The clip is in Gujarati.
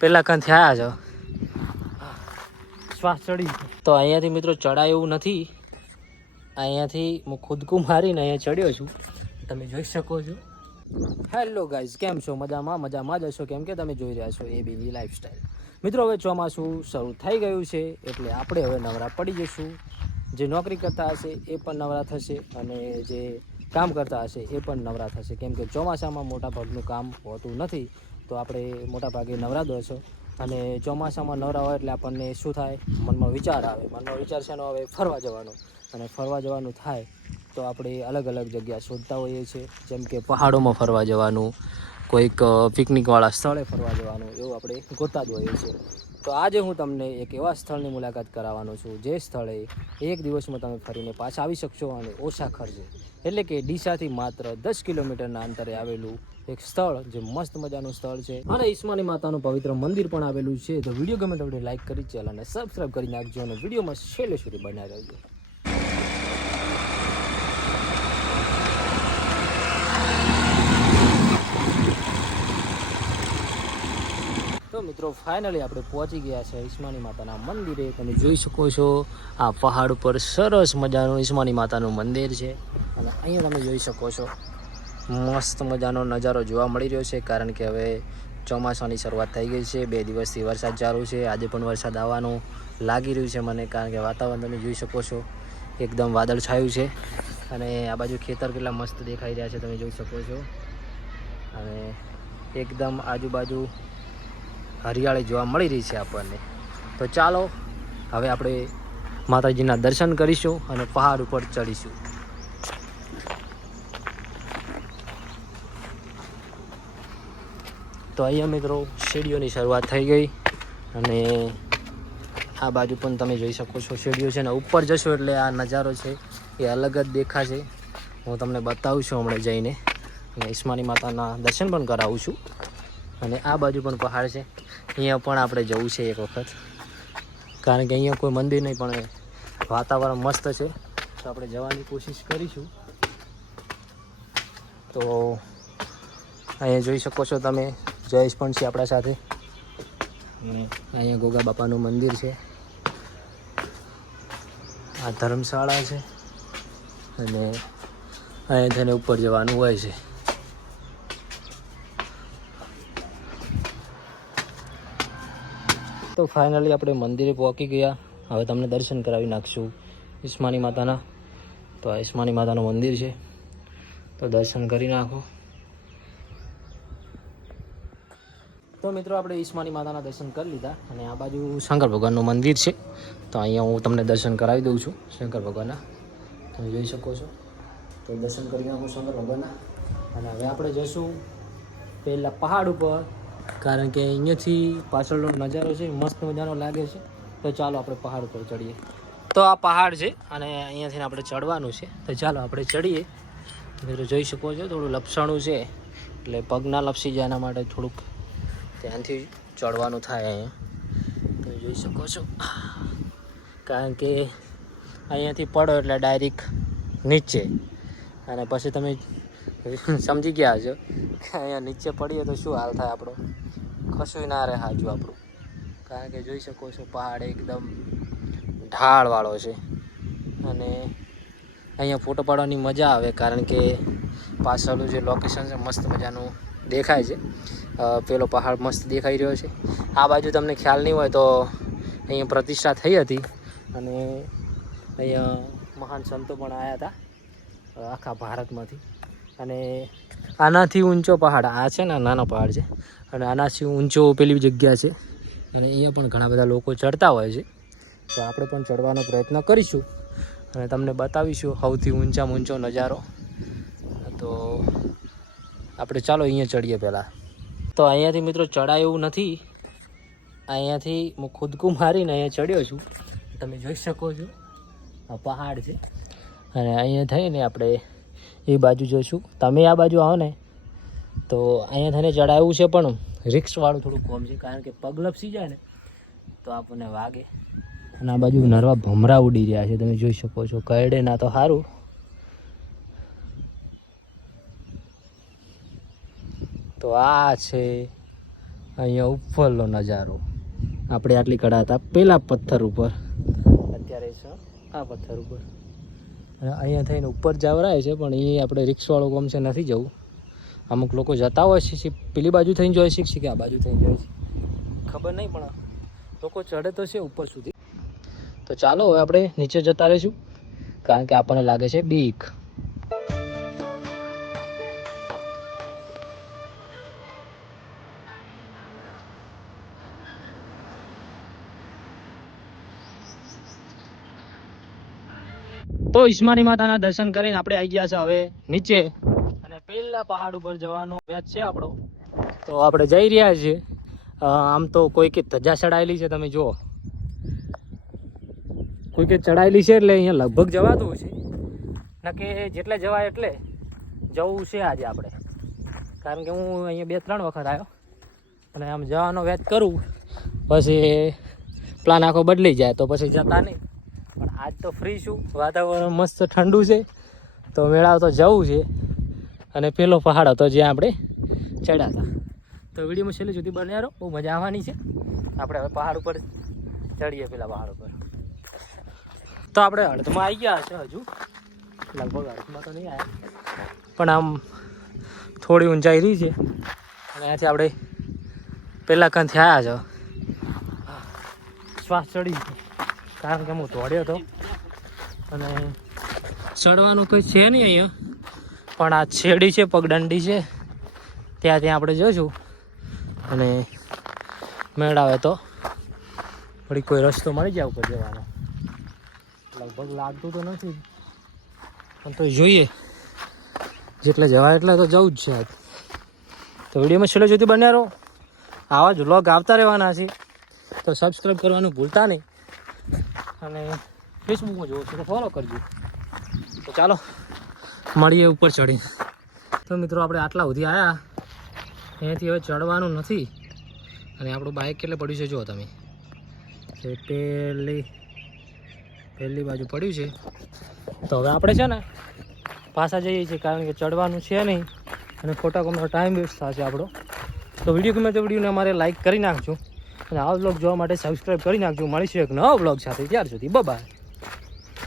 પેલા કાં થયા છો શ્વાસ ચડી તો અહીંયાથી મિત્રો ચડાય એવું નથી. અહીંયાથી હું ખુદકું મારીને અહીંયા ચડ્યો છું, તમે જોઈ શકો છો. હેલો ગાઈઝ, કેમ છો? મજામાં જ હશો, કેમ કે તમે જોઈ રહ્યા છો એબીની લાઈફસ્ટાઈલ. મિત્રો હવે ચોમાસું શરૂ થઈ ગયું છે એટલે આપણે હવે નવરા પડી જઈશું. જે નોકરી કરતા હશે એ પણ નવરા થશે અને જે કામ કરતા હશે એ પણ નવરા થશે, કેમ કે ચોમાસામાં મોટાભાગનું કામ હોતું નથી તો આપણે મોટાભાગે નવરા જ હોય છો. અને ચોમાસામાં નવરા હોય એટલે આપણને શું થાય, મનમાં વિચાર આવે. મનમાં વિચાર છે હવે ફરવા જવાનો, અને ફરવા જવાનું થાય તો આપણે અલગ અલગ જગ્યા શોધતા હોઈએ છીએ, જેમ કે પહાડોમાં ફરવા જવાનું, કોઈક પિકનિકવાળા સ્થળે ફરવા જવાનું, એવું આપણે ગોતતા જ હોઈએ છીએ. તો આજે હું તમને એક એવા સ્થળની મુલાકાત કરાવવાનો છું જે સ્થળે એક દિવસમાં તમે ફરીને પાછા આવી શકશો અને ઓછા ખર્ચે. એટલે કે ડીસાથી માત્ર 10 કિલોમીટરના અંતરે આવેલું એક સ્થળ, જે મસ્ત મજાનું સ્થળ છે અને ઈસ્માની માતાનું પવિત્ર મંદિર પણ આવેલું છે. તો વિડીયો ગમે તો લાઈક કરી, ચેનલને સબસ્ક્રાઈબ કરી નાખજો અને વિડીયોમાં છેલ્લે સુધી બનાવી રહેજો. તો મિત્રો ફાઇનલી આપણે પહોંચી ગયા છે ઈસ્માની માતાના મંદિરે. તમે જોઈ શકો છો આ પહાડ ઉપર સરસ મજાનું ઈસ્માની માતાનું મંદિર છે અને અહીંયા તમે જોઈ શકો છો મસ્ત મજાનો નજારો જોવા મળી રહ્યો છે, કારણ કે હવે ચોમાસાની શરૂઆત થઈ ગઈ છે. 2 દિવસથી વરસાદ ચાલુ છે, આજે પણ વરસાદ આવવાનું લાગી રહ્યું છે મને, કારણ કે વાતાવરણ તમે જોઈ શકો છો એકદમ વાદળછાયું છે અને આ બાજુ ખેતર કેટલા મસ્ત દેખાઈ રહ્યા છે તમે જોઈ શકો છો, અને એકદમ આજુબાજુ હરિયાળી જોવા મળી રહી છે આપણને. તો ચાલો હવે આપણે માતાજીના દર્શન કરીશું અને પહાડ ઉપર ચડીશું. તો અહીંયા મિત્રો સીડીઓની શરૂઆત થઈ ગઈ અને આ બાજુ પણ તમે જોઈ શકો છો સીડીઓ છે ને ઉપર જશો એટલે આ નજારો છે એ અલગ જ દેખાશે. હું તમને બતાવું છું હમણાં જઈને, અને ઈસ્માની માતાના દર્શન પણ કરાવું છું. અને આ બાજુ પણ પહાડ છે, અહીંયા પણ આપણે જવું છે એક વખત, કારણ કે અહીંયા કોઈ મંદિર નહીં પણ વાતાવરણ મસ્ત છે, તો આપણે જવાની કોશિશ કરીશું. તો અહીંયા જોઈ શકો છો તમે જયેશ પણ છે આપણા સાથે, અને અહીંયા ગોગા બાપાનું મંદિર છે, આ ધર્મશાળા છે અને અહીંયા તેને ઉપર જવાનું હોય છે. તો ફાઇનલી આપણે મંદિરે પહોંચી ગયા. હવે તમને દર્શન કરાવી નાખશું ઈસ્માની માતાના. તો આ ઈસ્માની માતાનું મંદિર છે, તો દર્શન કરી નાખો. તો મિત્રો આપણે ઈસ્માની માતાના દર્શન કરી લીધા અને આ બાજુ શંકર ભગવાનનું મંદિર છે, તો અહીંયા હું તમને દર્શન કરાવી દઉં છું શંકર ભગવાનના. તમે જોઈ શકો છો, તો દર્શન કરી નાખું શંકર ભગવાનના. અને હવે આપણે જઈશું પહેલાં પહાડ ઉપર, કારણ કે અહીંયાથી પાછળનો નજારો છે મસ્ત મજાનો લાગે છે. તો ચાલો આપણે પહાડ ઉપર ચડીએ. તો આ પહાડ છે અને અહીંયાથી આપણે ચડવાનું છે, તો ચાલો આપણે ચડીએ. મિત્રો જોઈ શકો છો થોડું લપસણું છે એટલે પગ ના લપસી જાય એના માટે થોડુંક ધ્યાનથી ચડવાનું થાય અહીંયા. તમે જોઈ શકો છો, કારણ કે અહીંયાથી પડો એટલે ડાયરેક્ટ નીચે, અને પછી તમે સમજી ગયા છો કે અહીંયા નીચે પડીએ તો શું હાલ થાય આપણો, કશું ના રહે હાજુ આપણું, કારણ કે જોઈ શકો છો પહાડ એકદમ ઢાળવાળો છે. અને અહીંયા ફોટો પાડવાની મજા આવે, કારણ કે પાછળનું જે લોકેશન છે મસ્ત મજાનું દેખાય છે. પેલો પહાડ મસ્ત દેખાઈ રહ્યો છે. આ બાજુ તમને ખ્યાલ નહીં હોય તો અહીંયા પ્રતિષ્ઠા થઈ હતી અને અહીંયા મહાન સંતો પણ આવ્યા હતા આખા ભારતમાંથી. અને આનાથી ઊંચો પહાડ આ છે ને, નાનો પહાડ છે, અને આનાથી ઊંચો પેલી જગ્યા છે, અને અહીંયા પણ ઘણા બધા લોકો ચડતા હોય છે. તો આપણે પણ ચડવાનો પ્રયત્ન કરીશું અને તમને બતાવીશું સૌથી ઊંચામાં ઊંચો નજારો. તો આપણે ચાલો અહીંયા ચડીએ પહેલાં. તો અહીંયાથી મિત્રો ચડાય એવું નથી, અહીંયાથી હું ખુદકું મારીને અહીંયા ચડ્યો છું, તમે જોઈ શકો છો આ પહાડ છે. અને અહીંયા થઈને આપણે એ બાજુ જોઈશું. તમે આ બાજુ આવો ને તો અહીંયા થઈને ચડાવ્યું છે, પણ રિક્સવાળું થોડું કોમ છે, કારણ કે પગ લપસી જાય ને તો આપણને વાગે. અને આ બાજુ નરવા ભમરા ઉડી રહ્યા છે, તમે જોઈ શકો છો. કરડે ના તો સારું. તો આ છે અહીંયા ઉપરનો નજારો. આપણે આટલી કડા હતા પેલા પથ્થર ઉપર, અત્યારે છે આ પથ્થર ઉપર. અને અહીંયા થઈને ઉપર જવરાય છે, પણ એ આપણે રિક્ષાવાળો કામ છે નથી જવું. અમુક લોકો જતા હોય છે પેલી બાજુ થઈને જોઈ શકશે કે આ બાજુ થઈને જોઈ છે ખબર નહીં, પણ લોકો ચડે તો છે ઉપર સુધી. તો ચાલો હવે આપણે નીચે જતા રહીશું, કારણ કે આપણને લાગે છે બીક. તો ઈસ્માની માતાના દર્શન કરીને આપણે આવી ગયા છે હવે નીચે, અને પેલા પહાડ ઉપર જવાનો મેચ છે આપણો. તો આપણે જઈ રહ્યા છીએ. આમ તો કોઈ કે ધજા ચડાયેલી છે, તમે જુઓ કોઈ કે ચડાયેલી છે, એટલે અહીંયા લગભગ જવાતું છે ના કે જેટલે જવાય એટલે જવું છે આજે આપણે. કારણ કે હું અહીંયા 2-3 વખત આવ્યો, અને આમ જવાનો વેચ કરું પછી પ્લાન આખો બદલી જાય તો પછી જતા નહીં. પણ આજ તો ફ્રી છું, વાતાવરણ મસ્ત ઠંડુ છે, તો મેળાવ તો જવું છે. અને પેલો પહાડ હતો જ્યાં આપણે ચડ્યા હતા. તો વિડીયોમાં છેલ્લે સુધી બન્યા રહો, બહુ મજા આવવાની છે. આપણે હવે પહાડ ઉપર ચડીએ, પેલા પહાડ ઉપર. તો આપણે અડધમાં આવી ગયા છે, હજુ લગભગ અડધમાં તો નહીં આવ્યા, પણ આમ થોડી ઊંચાઈ રહી છે. અને અહીંયાથી આપણે પહેલાં કાંથી આવ્યા છો, શ્વાસ ચડી છે, કારણ કે હું દોડ્યો હતો. અને ચડવાનું કંઈ છે નહીં અહીંયા, પણ આ છેડી છે, પગદંડી છે, ત્યાં આપણે જઈશું. અને મેળાવે તો વળી કોઈ રસ્તો મળી જાય ઉપર જવાનો. લગભગ લાગતું તો નથી, પણ તો જોઈએ, જેટલે જવાય એટલે તો જવું જ છે આજ. તો વિડીયોમાં છેલ્લે સુધી બન્યા રહો, આવા જ વ્લોગ આવતા રહેવાના છે. તો સબસ્ક્રાઈબ કરવાનું ભૂલતા નહીં, અને ફેસબુકમાં જોવો છો તો ફોલો કરજો. તો ચાલો મળીએ ઉપર ચડી. તો મિત્રો આપણે આટલા સુધી આવ્યા, અહીંયાથી હવે ચડવાનું નથી. અને આપણું બાઇક કેટલે પડ્યું છે જુઓ તમે, એ પહેલી બાજુ પડ્યું છે. તો હવે આપણે છે ને પાછા જઈએ છીએ, કારણ કે ચડવાનું છે નહીં, અને ખોટા કોમનો ટાઈમ વેસ્ટ થશે આપણો. તો વિડીયો ગમે તો વિડીયોને અમારે લાઈક કરી નાખજો, અને આવા બ્લોગ જોવા માટે સબસ્ક્રાઈબ કરી નાખજો. મળીશું એક નવા બ્લોગ સાથે, ત્યાર સુધી બાય.